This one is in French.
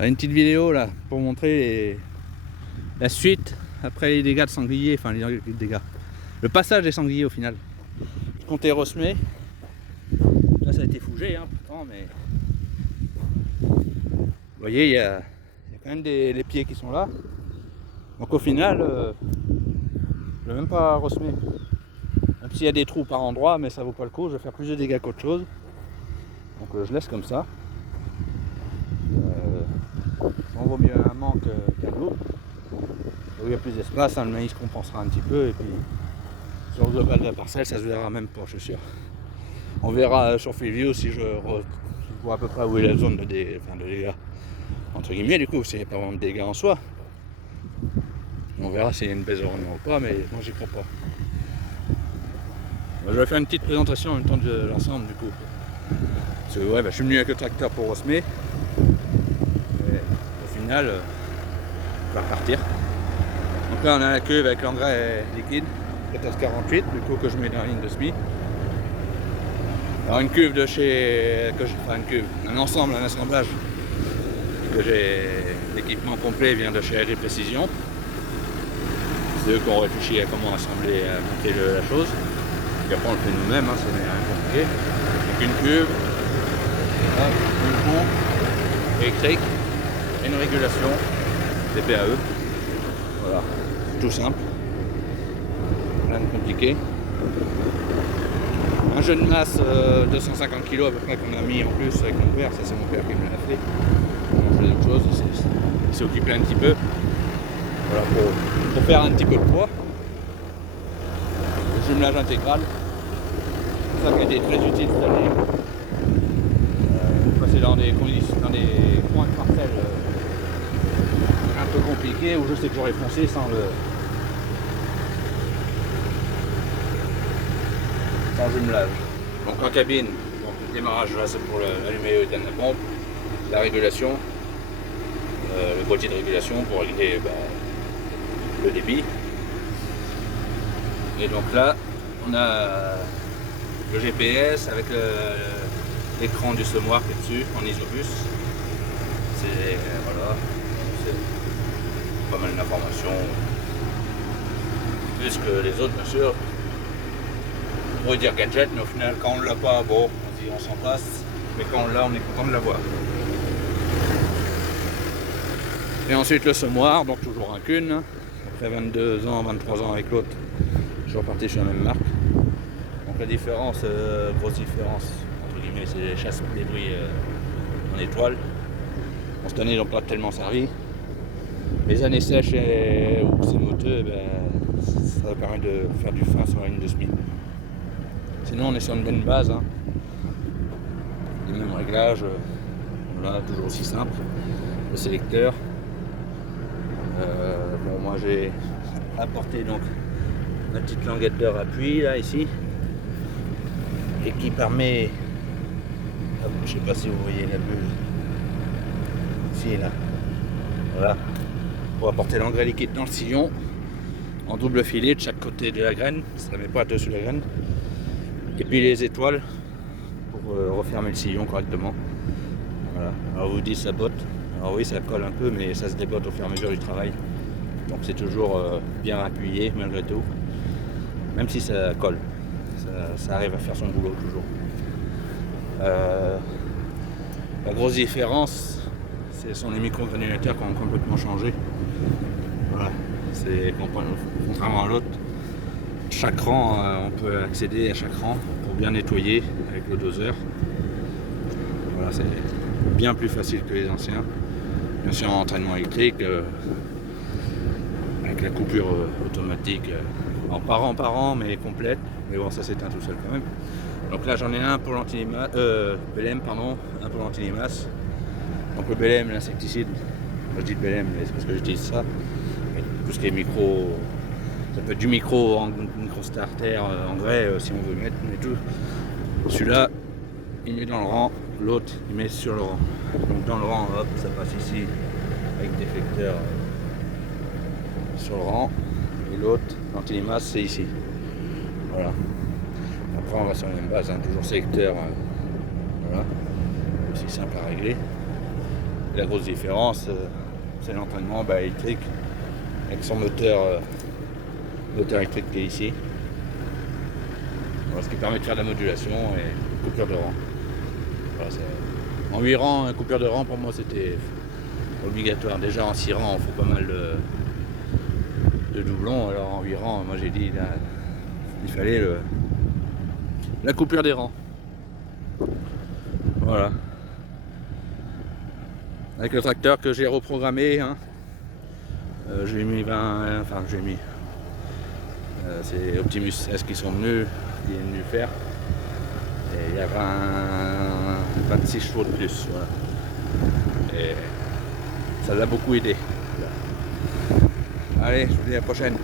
Une petite vidéo là pour montrer la suite après les dégâts de sanglier, enfin les dégâts. Le passage des sangliers au final. Je comptais ressemer. Là ça a été fougé pourtant, mais vous voyez il y a quand même les pieds qui sont là. Donc au final je vais même pas ressemer. Même s'il y a des trous par endroit, mais ça vaut pas le coup, je vais faire plus de dégâts qu'autre chose. Donc je laisse comme ça. On vaut mieux un manque qu'un loup. Où il y a plus d'espace, le maïs compensera un petit peu et puis sur le global de la parcelle ça se verra même pas, je suis sûr. On verra sur Freeview si je vois à peu près où est la zone de dégâts, entre guillemets, du coup c'est pas vraiment de dégâts en soi. On verra s'il y a une baisse de rendement ou pas, mais moi j'y crois pas. Je vais faire une petite présentation en même temps de l'ensemble du coup. Parce que je suis venu avec le tracteur pour ressemer. Au final, je vais repartir. Donc là on a la cuve avec l'engrais liquide, 1448, du coup que je mets dans la ligne de semis. Alors une cuve de chez, un assemblage que j'ai, l'équipement complet vient de chez AG Précision. C'est eux qui ont réfléchi à comment assembler, à monter la chose. Et après on le fait nous-mêmes, ça n'est rien compliqué. Donc une cuve, une pompe électrique, et une régulation des PAE. Voilà, tout simple, rien de compliqué. Un jeu de masse 250 kg à peu près qu'on a mis en plus avec mon père, ça c'est mon père qui me l'a fait. On fait d'autres choses, il s'est occupé un petit peu. Voilà, pour faire un petit peu de poids. Le jumelage intégral, ça qui a été très utile cette année. Passer dans des conditions, dans des coins de parcelles un peu compliqués où je sais que j'aurais foncé sans jumelage. Donc en cabine, donc le démarrage là c'est pour l'allumer de la pompe, la régulation, le boîtier de régulation pour régler le débit. Et donc là on a le GPS avec l'écran du semoir qui est dessus en isobus. C'est pas mal d'informations, plus que les autres bien sûr. On pourrait dire gadget, mais au final quand on l'a pas, bon, on s'en passe, mais quand on l'a, on est content de l'avoir. Et ensuite le semoir, donc toujours un Kuhn, après 22 ans, 23 ans avec l'autre, je suis reparti sur la même marque. Donc la différence, grosse différence, entre guillemets, c'est les chasses débris en étoile. Bon, cette année ils n'ont pas tellement servi. Les années sèches où c'est moteux, ça va permettre de faire du fin sur la ligne de semis. Sinon on est sur une bonne base, les mêmes réglages, voilà, toujours aussi simple. Le sélecteur. Moi j'ai apporté donc ma petite languette d'heure appui là ici, et qui permet, je sais pas si vous voyez la bulle, ici là, voilà, pour apporter l'engrais liquide dans le sillon en double filet de chaque côté de la graine, ça ne met pas dessus la graine. Et puis les étoiles pour refermer le sillon correctement. Voilà. Alors vous dites ça botte. Alors oui ça colle un peu mais ça se débotte au fur et à mesure du travail. Donc c'est toujours bien appuyé malgré tout. Même si ça colle. Ça arrive à faire son boulot toujours. La grosse différence, ce sont les micro-granulateurs qui ont complètement changé. Voilà. C'est contrairement à l'autre. Chaque rang, on peut accéder à chaque rang pour bien nettoyer avec le doseur. Voilà, c'est bien plus facile que les anciens. Bien sûr en entraînement électrique, avec la coupure automatique, en par an mais complète. Mais bon, ça s'éteint tout seul quand même. Donc là j'en ai un pour l'antilimace, BLM pardon, un pour l'antilimace. Donc le BLM, l'insecticide, moi je dis BLM mais c'est parce que j'utilise ça. Et tout ce qui est micro. Ça peut être du micro starter engrais si on veut mettre, mais tout. Celui-là, il met dans le rang, l'autre, il met sur le rang. Donc dans le rang, hop, ça passe ici avec déflecteur sur le rang. Et l'autre, l'antilimace, c'est ici. Voilà. Après, on va sur la même base, toujours sélecteur. Voilà. C'est simple à régler. La grosse différence, c'est l'entraînement électrique avec son moteur électrique qui est ici. Voilà, ce qui permet de faire de la modulation et coupure de rang. Voilà, en 8 rangs, coupure de rang pour moi c'était obligatoire. Déjà en 6 rangs on fait pas mal de doublons, alors en 8 rangs moi j'ai dit là, il fallait la coupure des rangs. Voilà. Avec le tracteur que j'ai reprogrammé, hein, j'ai mis 20, enfin j'ai mis, c'est Optimus S qui est venu faire, et il y a 26 chevaux de plus, voilà. Et ça l'a beaucoup aidé. Allez, je vous dis à la prochaine.